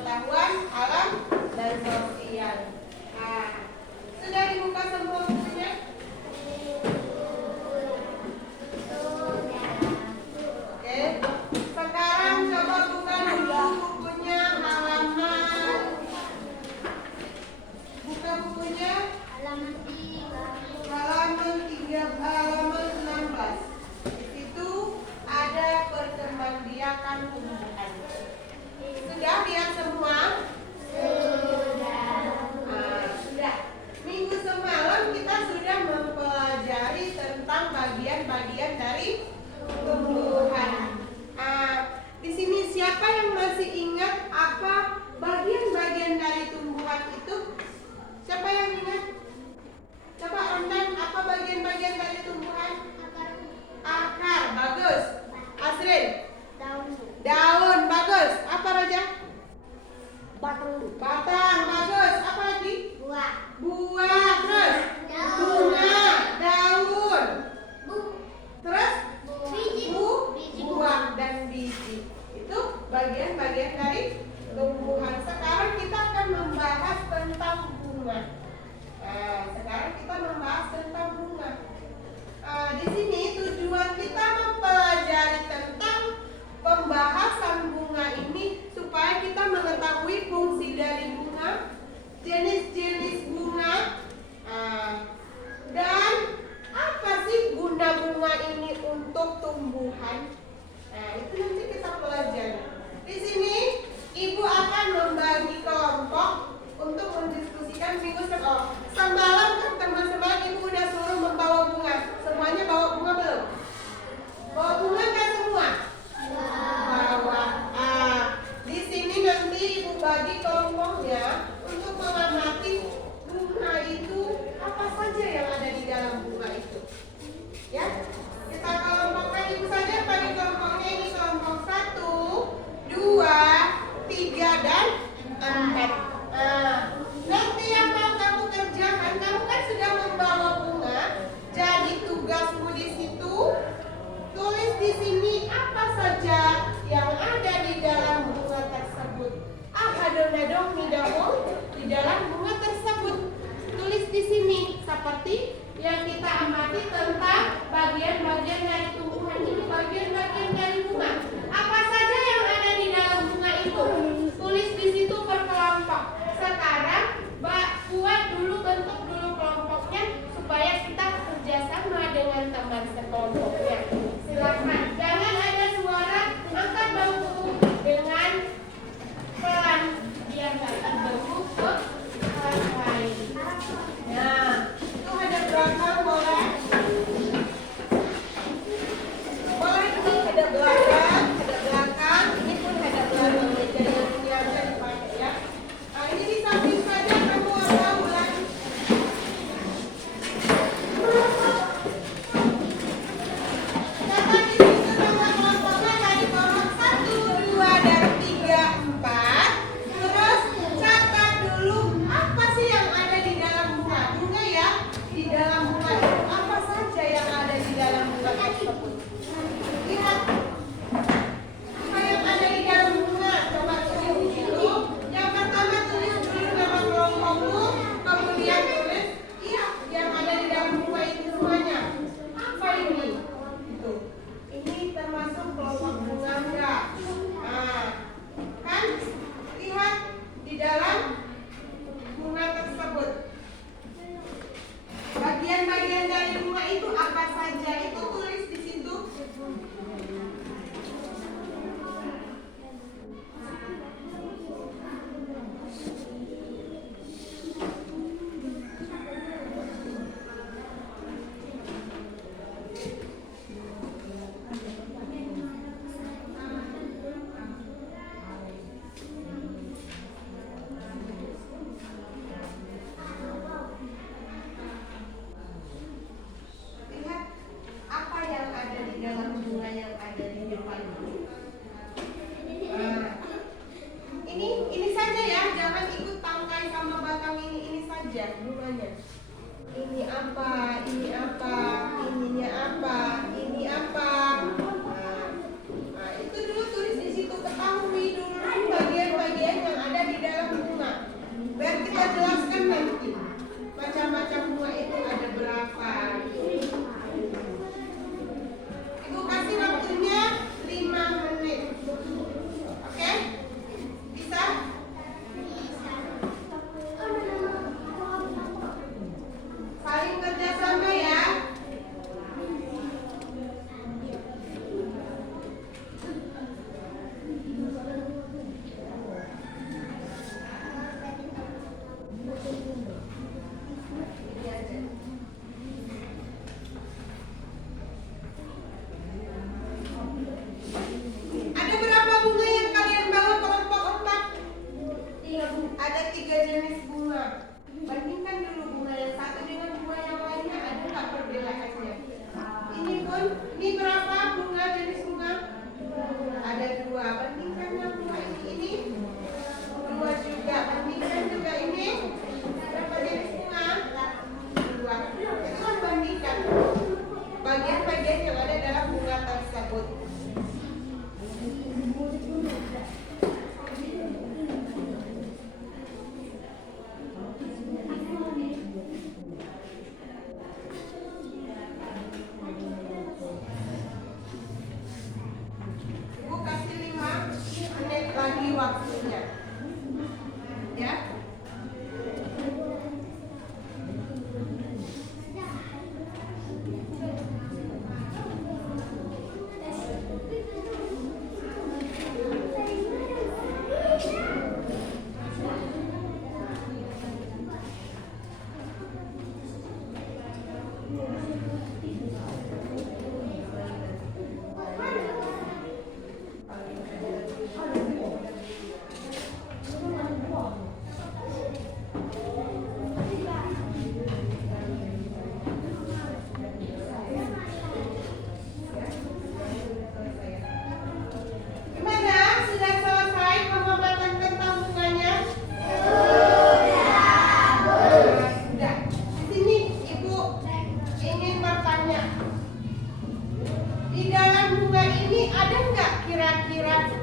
pengetahuan alam dan sosial. Nah, sudah dibuka semua bukunya? Oke, sekarang coba buka dulu bukunya halaman. Buka bukunya halaman 16. Di situ ada perkembangbiakan tumbuhan. Sudah lihat semua? Sudah. Minggu semalam kita sudah mempelajari tentang bagian-bagian dari tumbuhan. Di sini siapa yang masih ingat apa bagian-bagian dari tumbuhan itu? Siapa yang ingat? Coba Rondan, apa bagian-bagian dari tumbuhan? Akar, bagus. Asrin? Daun, bagus. Apa Raja? Batang, bagus. Apa lagi? Buah, terus? Bunga, daun. Terus? Buah dan biji. Itu bagian-bagian dari tumbuhan. Sekarang kita akan membahas tentang bunga. Di sini tujuan kita mempelajari tentang pembahasan bunga ini supaya kita mengetahui fungsi dari bunga, jenis-jenis bunga, dan apa sih guna bunga ini untuk tumbuhan. Itu nanti kita pelajari. Di sini Ibu akan membagi kelompok untuk mendiskusikan minggu sekolah. Semalam kan teman-teman Ibu udah suruh membawa bunga. Semuanya bawa bunga belum? Bawa bunga kan semua? Bawa. Di sini nanti Ibu bagi kelompoknya untuk mengamati bunga itu apa saja yang ada di dalam bunga itu. Ya, kita kelompokkan Ibu saja bagi kelompoknya ini kelompok 1, 2, 3 dan 4. Nanti yang mau kamu kerjakan, kamu kan sudah membawa bunga. Jadi tugasmu di situ tulis di sini apa saja yang ada di dalam bunga tersebut. Hadon-hadon midahul di dalam bunga tersebut. Tulis di sini seperti yang kita amati tentang bagian-bagian dari tumbuhan ini, bagian-bagian dari bunga. Apa saja yang ada di dalam bunga itu? Tulis di situ per kelompok. Sekarang buat dulu, bentuk dulu kelompoknya supaya kita kerjasama dengan teman sekelompoknya. Silakan, jangan ada suara, angkat bangku dengan pelan biar nggak terganggu ke kelas lain. Nah, itu ada belakang boleh? Boleh ini ada belakang, ini pun ada belakang. Jadi ini aja dipakai ya. Ini di samping saja kamu apa ulang? Catat di situ nama kelompoknya dari kelompok 1, 2, dan 3, 4. Terus catat dulu apa sih yang ada di dalam bunga. Bunga ya, di dalam bunga itu apa saja yang ada di dalam bunga tersebut. Lihat apa yang ada di dalam bunga. Coba tulis di situ. Yang pertama tulis dulu nama kelompokmu, kemudian tulis yang ada di dalam bunga itu semuanya. Apa ini? Itu. Ini termasuk kelompok bunga enggak? Kan lihat di dalam bunga tersebut. Bagian-bagian dari bunga itu apa saja? Itu tulis di situ. Lihat apa yang ada di dalam bunga yang ada di depan. Ini saja ya, jangan ikut tangkai sama batang ini saja bunganya. Ini apa, ininya apa, ini apa. Itu dulu tulis di situ, ketahui dulu bagian-bagian yang ada 3 jenis bunga. Bandingkan dulu bunga yang satu dengan bunga yang lainnya, ada nggak perbedaannya? Ini pun, ini berapa bunga jenis bunga? Ada 2. Bandingkan yang bunga ini 2 juga. Bandingkan juga ini berapa jenis bunga? 2. Itu kan bandingkan bagian-bagian yang ada dalam bunga tersebut. Ibu kasih 5 menit lagi waktunya. Ya.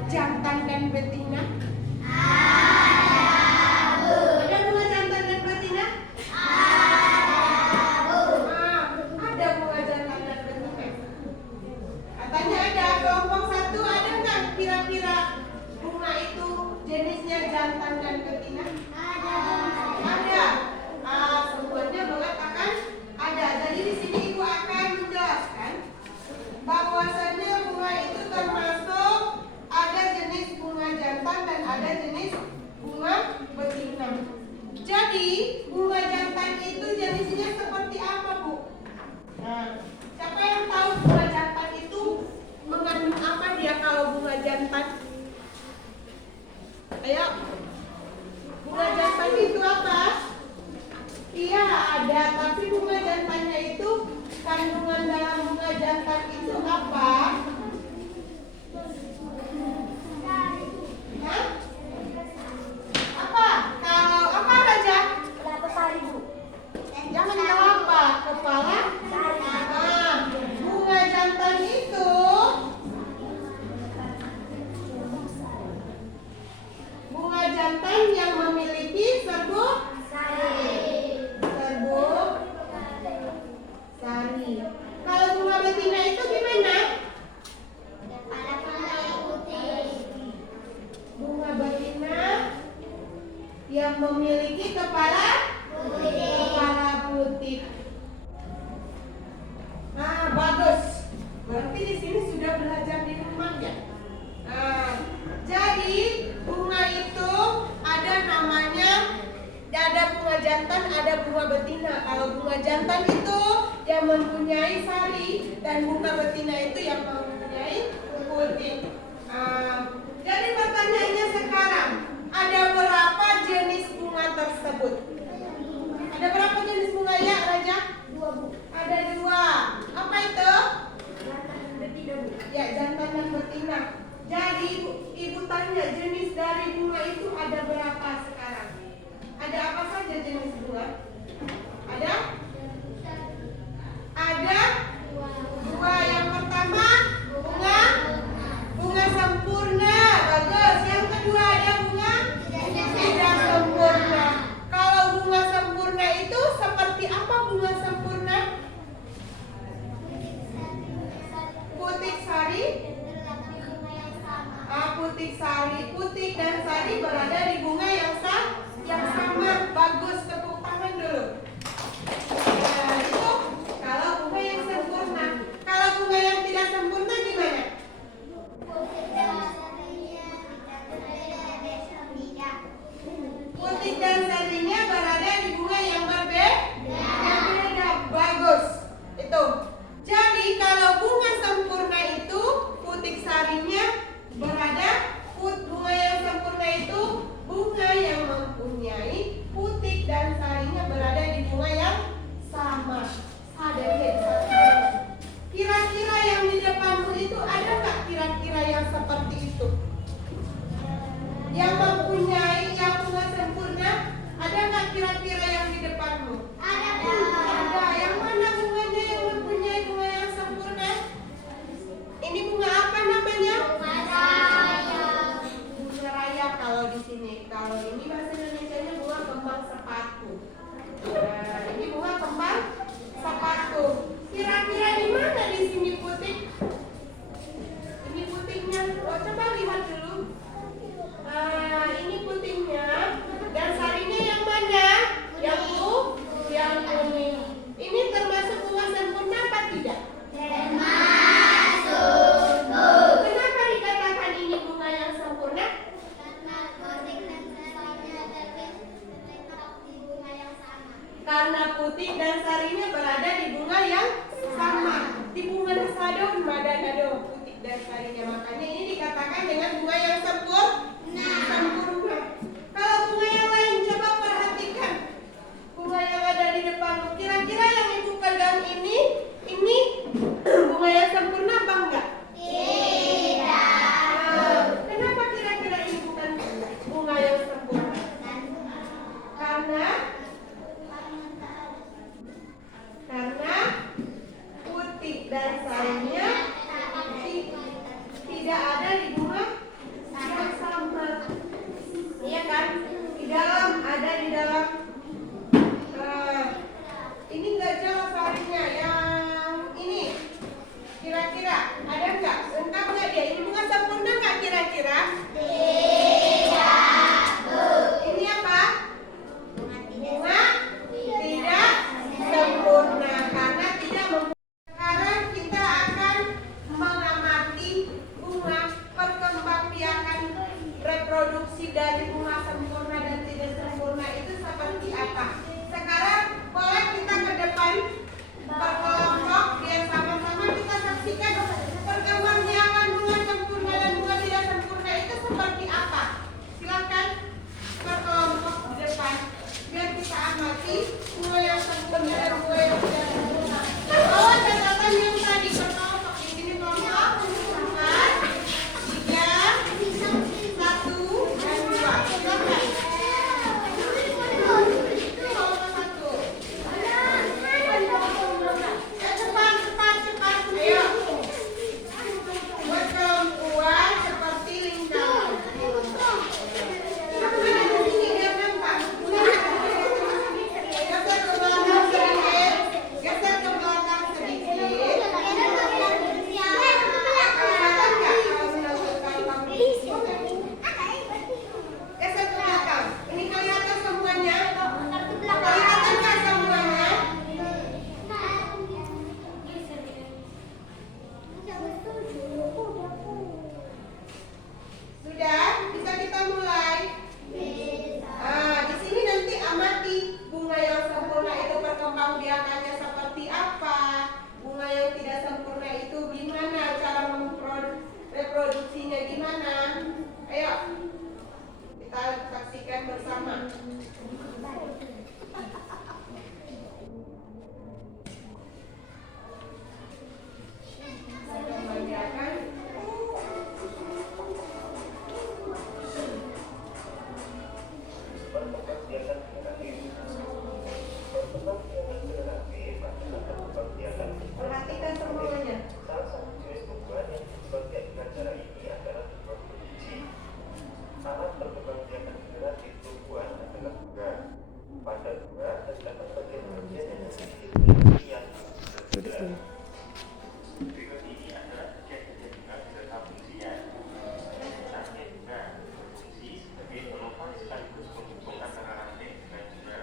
Jantan dan betina? Ada bunga jantan dan betina? Ada bunga jantan dan betina. Katanya ada kelompok 1, ada nggak kira-kira bunga itu jenisnya jantan dan betina? Ada. Semuanya mengatakan ada. Jadi di sini ibu akan menjelaskan bahwasannya bunga itu termasuk ada jenis bunga jantan dan ada jenis bunga betina. Jadi bunga jantan itu jenisnya seperti apa, Bu? Nah, siapa yang tahu bunga jantan itu mengandung apa dia kalau bunga jantan? Ayo. Bunga jantan itu apa? Iya ada, tapi bunga jantannya itu kandungan dalam bunga jantan itu apa? Apa? Kalau apa Raja? Kelapa sari, Bu. Jangan kelapa, kepala. Bunga jantan itu bunga jantan yang memiliki serbuk sari. Kalau bunga betina itu gimana? Bunga betina yang memiliki kepala putih. Nah, bagus. Berarti di sini sudah belajar di rumah ya. Nah, jadi bunga itu ada namanya, ada bunga jantan, ada bunga betina. Kalau bunga jantan itu yang mempunyai sari dan bunga betina itu yang mempunyai putih. Jadi pertanyaannya sekarang, ada berapa jenis bunga tersebut? Ada berapa jenis bunga ya, Raja? 2, Bu. Ada 2. Apa itu? Jantan dan betina, Bu. Ya, jantan dan betina. Jadi ibu tanya jenis dari bunga itu ada berapa sekarang? Ada apa saja jenis bunga? Ada? Ada 2. Yang pertama bunga sempurna, bagus. Yang kedua ada bunga warna putih dan sarinya berada di bunga yang sama. Di bunga Nasado, Madanado, putih dan sarinya. Makanya ini dikatakan dengan bunga yang sempurna. Kalau bunga yang lain, coba perhatikan. Bunga yang ada di depanmu. Kira-kira yang ibu pegang ini bunga yang sempurna apa enggak? Kenapa kira-kira ini bukan bunga yang sempurna? Karena putih dan sarinya tidak ada di bunga yang sama. Iya kan? Ada di dalam. Ini enggak jauh sarinya. Yang ini kira-kira ada enggak? Lengkap enggak dia? Ini bunga sempurna enggak kira-kira? Ini apa? Bunga tidak sempurna karena tidak sekarang kita akan mengamati bunga perkembangbiakan reproduksi dari bunga sempurna dan tidak sempurna itu seperti apa. Sekarang boleh kita ke depan berkelompok biar sama-sama kita saksikan perkembangbiakan bunga sempurna dan bunga tidak sempurna itu seperti apa. Silakan berkelompok di depan biar kita amati bunga yang sempurna dan bunga yang tidak sempurna. Bawa catatan yang tadi berkelompok di sini kelompok 4, 3, 1 dan 2. Silakan. Kelompok 1. Cepat. Ayo. Buat perempuan seperti lingkaran. Aku ada di sini biar nampak. Geser ke belakang sedikit. Geser ke belakang sedikit. Kelihatan nggak kalau menentukan kamu di sini? Geser ke belakang. Ini kelihatan semuanya? Kelihatan nggak semuanya? Sudah? Bisa kita mulai? Di sini nanti amati bunga yang sempurna itu perkembangbiakannya seperti apa. Bunga yang tidak sempurna itu gimana cara reproduksinya gimana. Ayo kita saksikan bersama. Perkembangbiakan perhatikan semuanya. Salah satu jenis tumbuhan yang dikembangbiak dengan cara ini adalah tumbuhan biji. Alat perkembangbiakan generatif tumbuhan adalah bunga. Pada bunga terdapat bagian-bagian yang sedikit yang berbeda. Berikut ini adalah bagian-bagian bunga beserta fungsinya. Rantai bunga berfungsi sebagai penopang sekaligus penghubung antara rantai dengan bunga.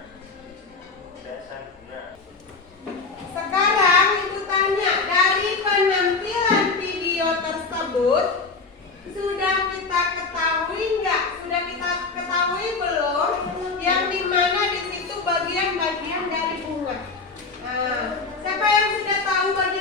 Dasar bunga. Sekarang ibu tanya, dari penampilan video tersebut sudah kita ketahui nggak? Sudah kita ketahui belum? Yang dimana di situ bagian-bagian dari bunga. Siapa yang sudah tahu bagian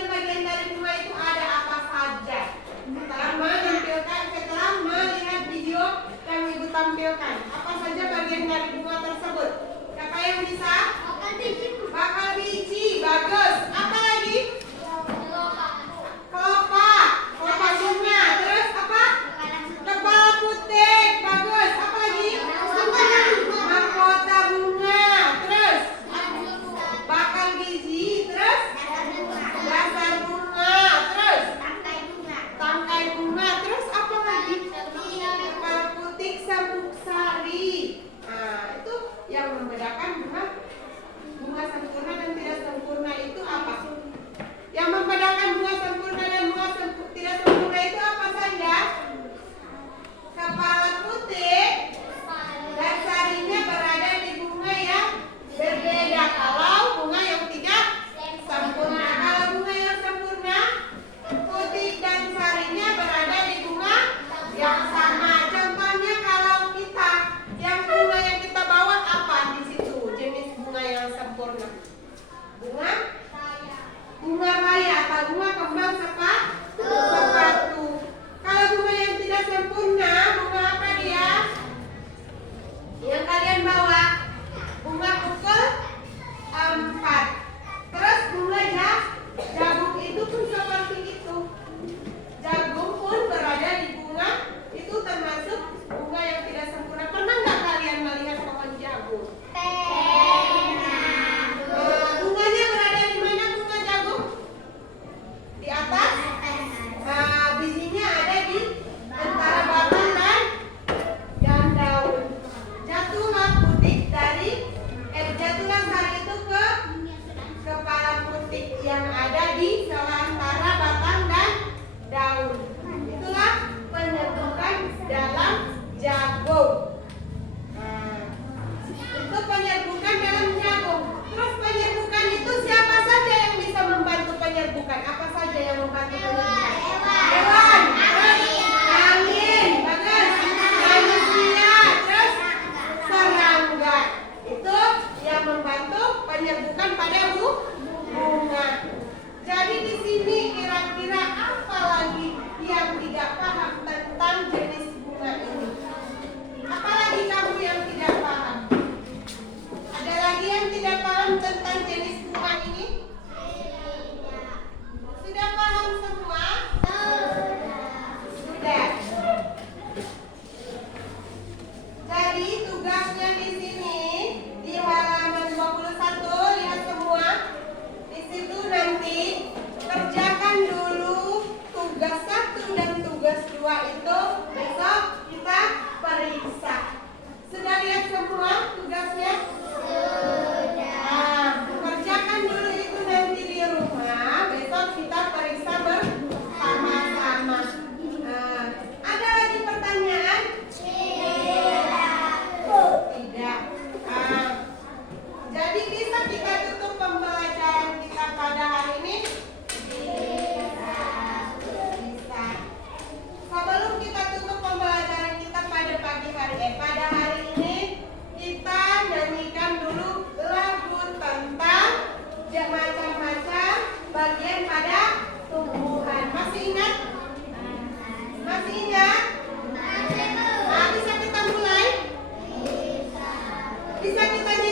Bisa kita